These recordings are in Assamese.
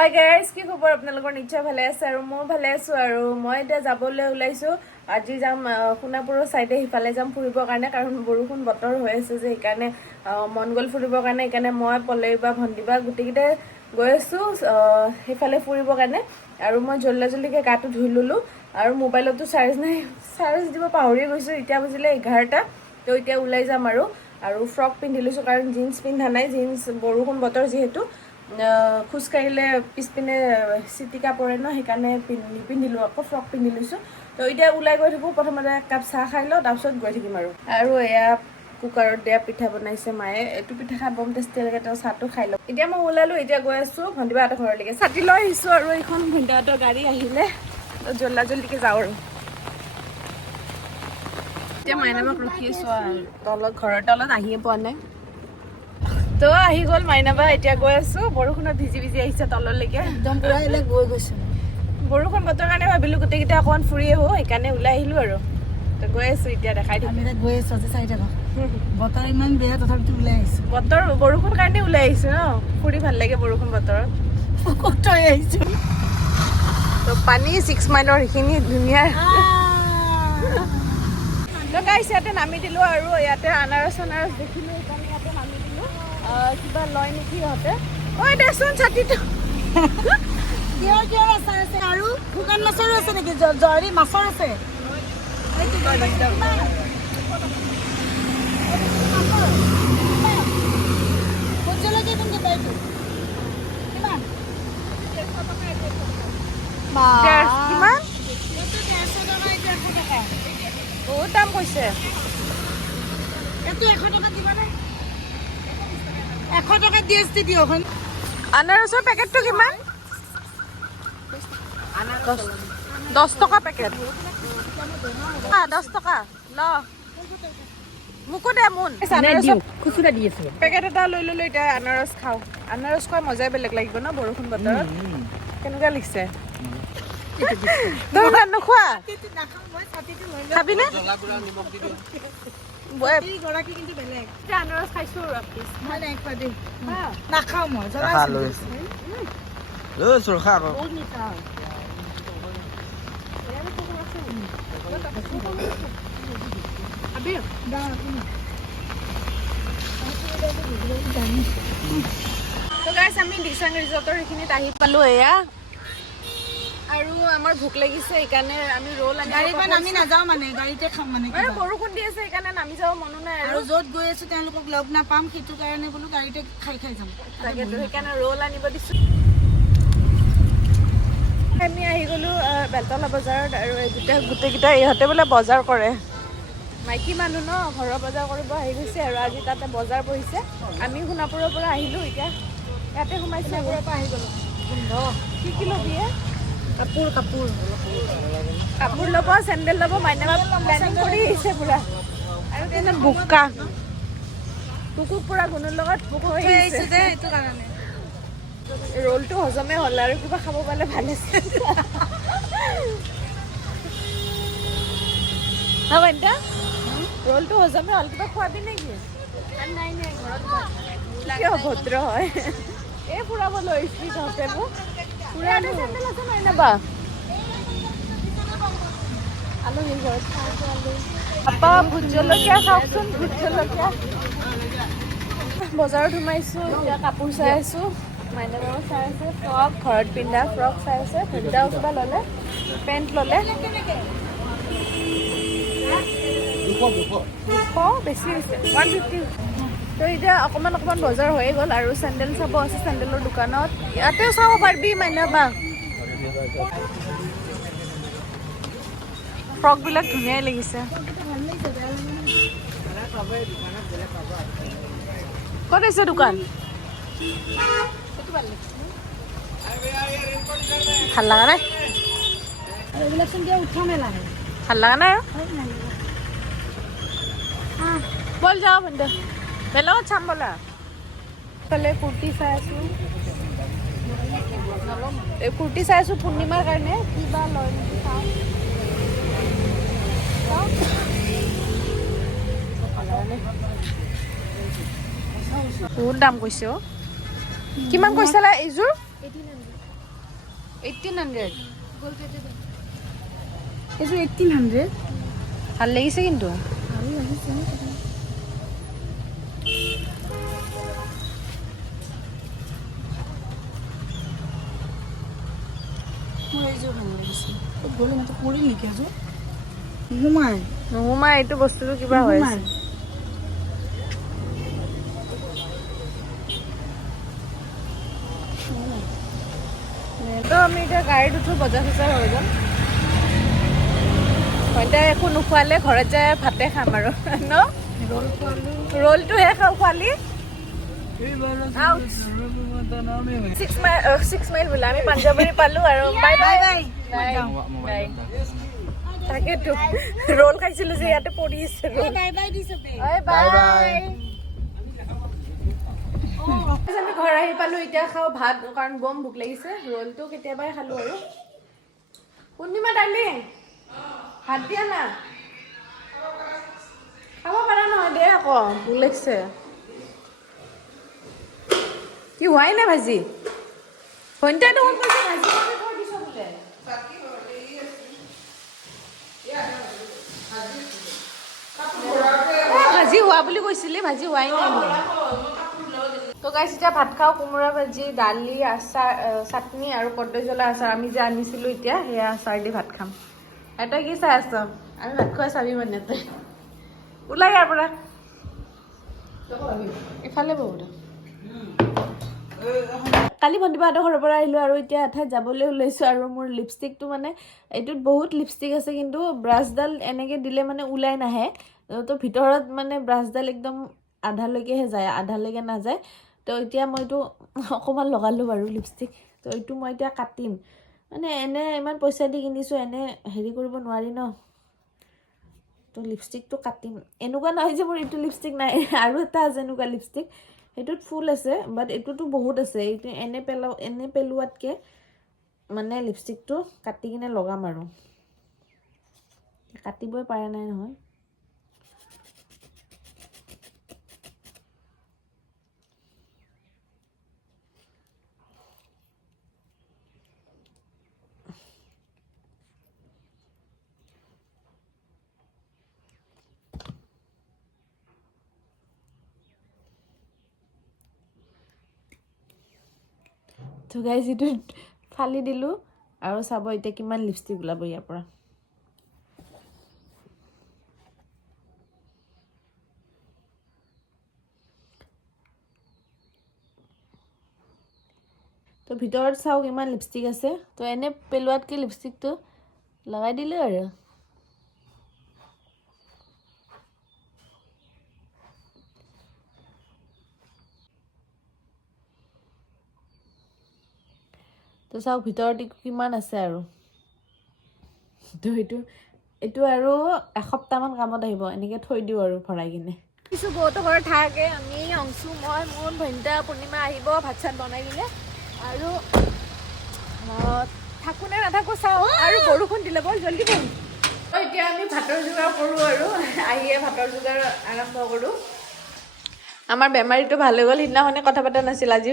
Hi guys, কি খবৰ আপোনালোকৰ নিশ্চয় ভালে আছে আৰু মই ভালে আছো আৰু মই এতিয়া যাবলৈ ওলাইছো আজি যাম খুনাপুৰৰ সাইডে হিফালে যাম ফুৰিবৰ কাৰণে কাৰণ বৰষুণ বতৰ হৈ আছে যে সেইকাৰণে মন গল ফুৰিবৰ কাৰণে সেইকাৰণে মই পলেইবা ভন্টিবা গুটিকিতে গৈ আছো হিফালে ফুৰিবৰ কাৰণে আৰু মই জল্দিকে গাটো ধুই ললো আৰু মোবাইলতো চাৰ্জ নাই চাৰ্জ দিব পাহৰি গৈছো এতিয়া বুজিলে 11টা তো এতিয়া ওলাই যাম আৰু ফ্ৰক পিন্ধি লৈছো কাৰণ জিন্স পিন্ধা নাই জিন্স বৰষুণ বতৰ যেহেতু খুস কাইলে পিছপিনে সিটিকা পৰে ন সেইকাৰণে পিন্ধিলো আকৌ ফ্ৰক পিন্ধি লৈছো তো এতিয়া ওলাই গৈ থাকো প্ৰথমতে কাপ চাহ খাই লও তাৰপিছত গৈ থাকিম আৰু এয়া কুকাৰত দিয়া পিঠা বনাইছে মায়ে এটো পিঠা খাই বম টেষ্টি লাগে তো চাহটো খাই লও এতিয়া মই ওলালো এতিয়া গৈ আছো ভন্টিবাহঁতৰ ঘৰলৈকে ছাতি লৈ আহিছো আৰু এইখন ভন্টিবাহঁতৰ গাড়ী আহিলে তো জল্দিকে যাওঁ আৰু এতিয়া মাইনাবাক ৰখি আছো তলত ঘৰৰ তলত আহিয়ে পোৱা নাই তো আহি গল মাইনাবা এতিয়া গৈ আছো বৰষুণত ভিজি আহিছে তললৈকে একদম পুৰা এলে গৈ গৈছে বৰষুণ বতৰ কাৰণে ভাবিলো গোটেইকেইটা অকমান ফুৰি আহো সেইকাৰণে ওলাই আহিলো আৰু তো গৈ আছো এতিয়া দেখাই দিম আমি গৈ আছো আজি চাই থাকা বতৰ ইমান বেয়া তথাপিতো ওলাই আহিছো বতৰ বৰষুণ কাৰণে ওলাই আহিছো ন ফুৰি ভাল লাগে বৰষুণ বতৰত কত আহিছো তো পানী 6 মাইলৰ সেইখিনি ধুনীয়া তো গাইছ ইয়াতে নামি দিলো আৰু ইয়াতে আনাৰস দেখিলো সেইকাৰণে ইয়াতে নামি দিলো কিবা লয় নেকি ইহঁতে ঐ দেচোন ছাতিটো কিয় আছে আৰু শুকান মাছৰো আছে নেকি জৰি মাছৰ আছে কিমান বহুত দাম কৈছে 100 টকা জিএসটি দিও এখন আনাৰসৰ পেকেটটো কিমান 10 টকা পেকেট 10 টকা ল মুকো দে মুন খুচুৰা দি আছো পেকেট এটা লৈ ললো এতিয়া আনাৰস খাও আনাৰস খোৱা মজাই বেলেগ লাগিব ন বৰষুণ বতৰত কেনেকুৱা লিখছে দৌৰা নোখোৱা খাবিনে গৰাকী কিন্তু বেলেগ আনাৰস খাইছো মই নাই খোৱা দেই নাখাও মই জ্বলা চৰখা আকৌ বহুত মিঠা তো গাইছ আমি দিচাং ৰিজৰ্টৰ এইখিনিত আহি পালো এয়া আৰু আমাৰ ভোক লাগিছে সেইকাৰণে আমি ৰোল আনি গাড়ীত আমি নাযাওঁ মানে গাড়ীতে খাম মানে বৰষুণ দি আছে সেইকাৰণে নামি যাব মনো নাই আৰু য'ত গৈ আছো তেওঁলোকক লগ নাপাম সেইটো কাৰণে বোলো গাড়ীতে খাই যাম তাকেতো সেইকাৰণে ৰোল আনিব দিছো আমি আহি গলো বেলতলা বজাৰত আৰু গোটেইকেইটা ইহঁতে বোলে বজাৰ কৰে মাইকী মানুহ ন ঘৰৰ বজাৰ কৰিব আহি গৈছে আৰু আজি তাতে বজাৰ বহিছে আমি সোণাপুৰৰ পৰা আহিলো এতিয়া ইয়াতে সোমাইছো আগৰৰ পৰা আহি গলো কি ল'বি কাপোৰ ল'ব চেণ্ডেল ল'ব মাইনাবা প্লেনিং কৰি আহিছে পুৰা আৰু তেনে বোকা কুকুক পুৰা গুণৰ লগত ভোক হৈ আহিছে যে সেইটো কাৰণে ৰোলটো হজমে হ'ল আৰু কিবা খাব পালে ভাল আছে ৰোলটো হজমে হ'ল কিবা খোৱাবি নেকি নাই ঘৰত কিয় ভদ্ৰ হয় এই ফুৰাব লৈছো তহঁতে মোক পুৰাতে চেণ্ডেল আছে নাই নাবা আলহী ঘৰত আপা ভোট জলকীয়া খাওকচোন ভোট জলকীয়া বজাৰত সোমাইছো এতিয়া কাপোৰ চাই আছো মাইনাবাও চাই আছে ফ্ৰক ঘৰত পিন্ধা ফ্ৰক চাই আছে ভণ্টাও কিবা ল'লে পেণ্ট ল'লে বেছি হৈছে 150 তো এতিয়া অকণমান বজাৰ হৈয়ে গ'ল আৰু চেণ্ডেল চাব আছে চেণ্ডেলৰ দোকানত ইয়াতেও চাব পাৰিবি মাইনাবা ফ্ৰকবিলাক ধুনীয়াই লাগিছে ক'ত আছে দোকান ভাল লগা নাই ভাল লগা নাই বল যাওঁ ভণ্টি বেলেগত চাম ব'লা ফালে কুৰ্তি চাই আছো এই কুৰ্তি চাই আছো পূৰ্ণিমাৰ কাৰণে কিবা লয় নেকি চাওঁ বহুত দাম কৈছে কিমান কৈছিলা এইযোৰ 1800 গোল প্লেটে এইযোৰ 1800 ভাল লাগিছে কিন্তু ভাল লাগিছে মোৰ এইযোৰ ভাল লাগিছে গ'লে মাত্ৰ পৰিল নেকি এযোৰ নোসোমাই এইটো বস্তুটো কিবা হৈ আছে তো আমি এতিয়া গাড়ীত উঠো বজাৰ চজাৰ হৈ যাম এতিয়া একো নোখোৱালে ঘৰত যায় ভাতে খাম আৰু ন ৰ'লটোহে খাওঁ খোৱালি 6 মাইল বোলে আমি পাঞ্জাৱৰী পালো আৰু বাই বাই বাই তাকেতো ৰ'ল খাইছিলো যে ইয়াতে পৰি আছে বাই বাই দিছে বাই বাই আমি ঘৰ আহি পালো এতিয়া খাওঁ ভাত কাৰণ বম ভোক লাগিছে ৰ'লটো কেতিয়াবাই খালো আৰু পূৰ্ণিমা ডাৰ্লিং ভাত দিয়া না খাব পাৰা নহয় দে আকৌ ভোক লাগিছে কি হোৱাই নাই ভাজি ভণ্টিয়ে দেখোন কৈছে ভাজি থৈ দিছ বোলে ভাজি হোৱা বুলি কৈছিলি ভাজি হোৱাই নাই তো গাইছ এতিয়া ভাত খাওঁ কোমোৰা ভাজি দালি আচাৰ চাটনি আৰু কৰ্দৈজ্বলা আচাৰ আমি যে আনিছিলো এতিয়া সেয়া আচাৰ দি ভাত খাম তই কি চাই আছ আমি ভাত খোৱা চাবি মানে তই ওলাই ইয়াৰ পৰা এফালে বহুত কালি ভণ্টিবাহঁতৰ ঘৰৰ পৰা আহিলোঁ আৰু এতিয়া এঠাইত যাবলৈ ওলাইছোঁ আৰু মোৰ লিপষ্টিকটো মানে এইটোত বহুত লিপষ্টিক আছে কিন্তু ব্ৰাছডাল এনেকৈ দিলে মানে ওলাই নাহে তো ভিতৰত মানে ব্ৰাছডাল একদম আধালৈকেহে যায় আধালৈকে নাযায় তো এতিয়া মইতো অকণমান লগালোঁ বাৰু লিপষ্টিক তো এইটো মই এতিয়া কাটিম মানে এনে ইমান পইচা দি কিনিছোঁ এনে হেৰি কৰিব নোৱাৰি ন তো লিপষ্টিকটো কাটিম এনেকুৱা নহয় যে মোৰ এইটো লিপষ্টিক নাই আৰু এটা আছে এনেকুৱা লিপষ্টিক সেইটোত ফুল আছে বাট এইটোতো বহুত আছে এইটো এনে পেলোৱাতকৈ মানে লিপষ্টিকটো কাটি কিনে লগাম আৰু কাটিবই পাৰে নাই নহয় তো গাইজ এইটো ফালি দিলোঁ আৰু চাব এতিয়া কিমান লিপষ্টিক ওলাব ইয়াৰ পৰা তো ভিতৰত চাওক ইমান লিপষ্টিক আছে তো এনে পেলোৱাতকৈ লিপষ্টিকটো লগাই দিলোঁ আৰু তো চাওক ভিতৰত কিমান আছে আৰু তো এইটো আৰু এসপ্তাহমান কামত আহিব এনেকৈ থৈ দিওঁ আৰু ভৰাই কিনে কিছু বহুতো ঘৰত থাকে আমি অংশু মই মোৰ ভণ্টা পূৰ্ণিমা আহিব ভাত চাত বনাই কিনে আৰু থাকোঁ নে নাথাকোঁ চাওঁ আৰু বৰষুণ দিলে বৰ জলদি বৰষুণ এতিয়া আমি ভাতৰ যোগাৰ কৰোঁ আৰু আহিয়ে ভাতৰ যোগাৰ আৰম্ভ কৰোঁ আমাৰ বেমাৰীটো ভাল হৈ গ'ল সিদিনাখনে কথা পতা নাছিল আজি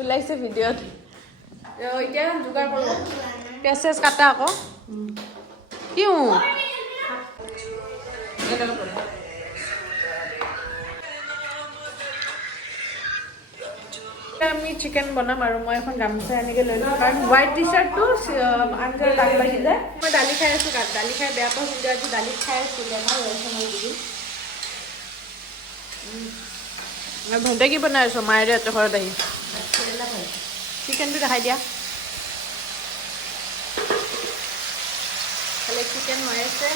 ওলাইছে ভিডিঅ'ত এতিয়া যোগাৰ কৰোঁ পিঁয়াজ চিয়াজ কাটা আকৌ কিয় আমি চিকেন বনাম আৰু মই এখন গামোচা এনেকৈ লৈ লওঁ কাৰণ হোৱাইট টি চাৰ্টটো আঞ্জাৰ দাগ লাগি যায় মই দালি খাই আছোঁ দালি খাই বেয়া পাওঁ কিন্তু আজি দালি খাই আছোঁ বেমাৰ হৈ আছে মই দুদিন ভণ্টিয়ে কি বনাই আছোঁ মায়েৰে এটা ঘৰত আহি চিকেনটো দেখাই দিয়া খালি চিকেন হৈ আছে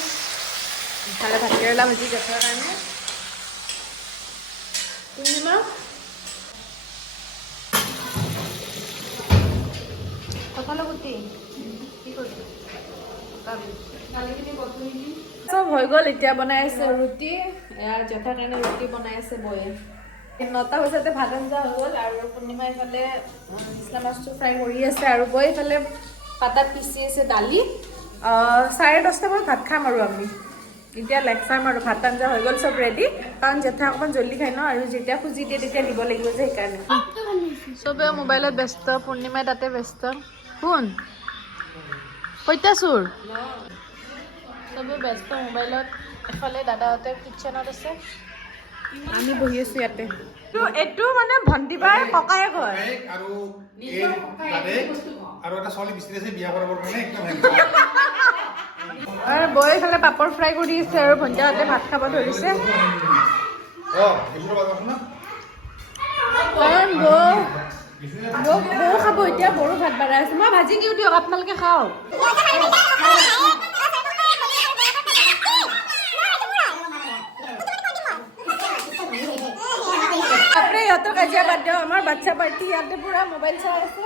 ইফালে ভাতকেৰেলা ভাজি দেখাৰ কাৰণে পূৰ্ণিমা কঁঠালৰ গুটি কি কৰিছে চব হৈ গ'ল এতিয়া বনাই আছে ৰুটি ইয়াৰ জেঠাৰ কাৰণে ৰুটি বনাই আছে বয়ে 9টা বজাতে ভাত আঞ্জা হৈ গ'ল আৰু পূৰ্ণিমা এইফালে নিচলা মাছটো ফ্ৰাই কৰি আছে আৰু বৈ এইফালে পাতাত পিচি আছে দালি 10:30 মানত ভাত খাম আৰু আমি এতিয়া লেকচাৰ আৰু ভাত আঞ্জা হৈ গ'ল চব ৰেডি কাৰণ জেঠা অকণমান জল্দি খাই ন আৰু যেতিয়া খুজি দিয়ে তেতিয়া দিব লাগিব যে সেইকাৰণে চবে মোবাইলত ব্যস্ত পূৰ্ণিমাই তাতে ব্যস্ত কোন কৈতাচুৰ চবে ব্যস্ত মোবাইলত এফালে দাদাহঁতে কিটচেনত আছে আমি বহি আছো ইয়াতে এইটো মানে ভণ্টিবাৰ ককায়ে ঘৰ আৰু এটা ছোৱালী বিচাৰি আছে বিয়া কৰাবৰ কাৰণে একদম আৰু বৌয়ে খালে পাপৰ ফ্ৰাই কৰি আছে আৰু ভণ্টিহঁতে ভাত খাব ধৰিছে কাৰণ বৌ খাব এতিয়া বড়ো ভাত বনাই আছে মই ভাজি দিওঁ দিয়ক আপোনালোকে খাওক বাপৰে ইহঁতৰ কাজিয়া বাদ দিয়ক আমাৰ বাচ্ছা পাৰ্টি ইয়াতে পুৰা মোবাইল চাই আছে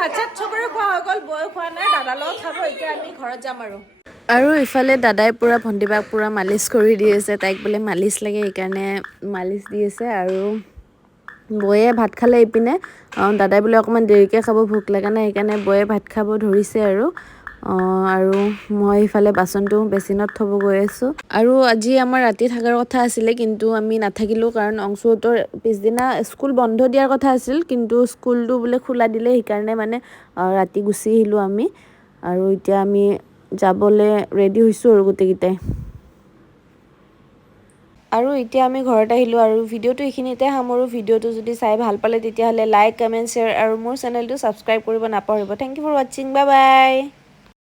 ভাত চাত চবৰে খোৱা হৈ গ'ল বৌয়ে খোৱা নাই দাদাৰ লগত খাব এতিয়া আমি ঘৰত যাম আৰু ইফালে দাদাই পুৰা ভণ্টিবাক পুৰা মালিচ কৰি দি আছে তাইক বোলে মালিচ লাগে সেইকাৰণে মালিচ দি আছে আৰু বৌয়ে ভাত খালে ইপিনে দাদাই বোলে অকণমান দেৰিকৈ খাব ভোক লগা নাই সেইকাৰণে বৌয়ে ভাত খাব ধৰিছে আৰু মই ইফালে বাচনটো বেচিনত থ'ব গৈ আছোঁ আৰু আজি আমাৰ ৰাতি থকাৰ কথা আছিলে কিন্তু আমি নাথাকিলোঁ কাৰণ অংশুহঁতৰ পিছদিনা স্কুল বন্ধ দিয়াৰ কথা আছিল কিন্তু স্কুলটো বোলে খোলা দিলে সেইকাৰণে মানে ৰাতি গুচি আহিলোঁ আমি আৰু এতিয়া আমি যাবলৈ ৰেডি হৈছোঁ আৰু গোটেইকেইটাই আৰু এতিয়া আমি ঘৰত আহিলোঁ আৰু ভিডিঅ'টো এইখিনিতে সামৰোঁ ভিডিঅ'টো যদি চাই ভাল পালে তেতিয়াহ'লে লাইক কমেণ্ট শ্বেয়াৰ আৰু মোৰ চেনেলটো ছাবস্ক্ৰাইব কৰিব নাপাহৰিব থেংক ইউ ফৰ ৱাচিং বাই বাই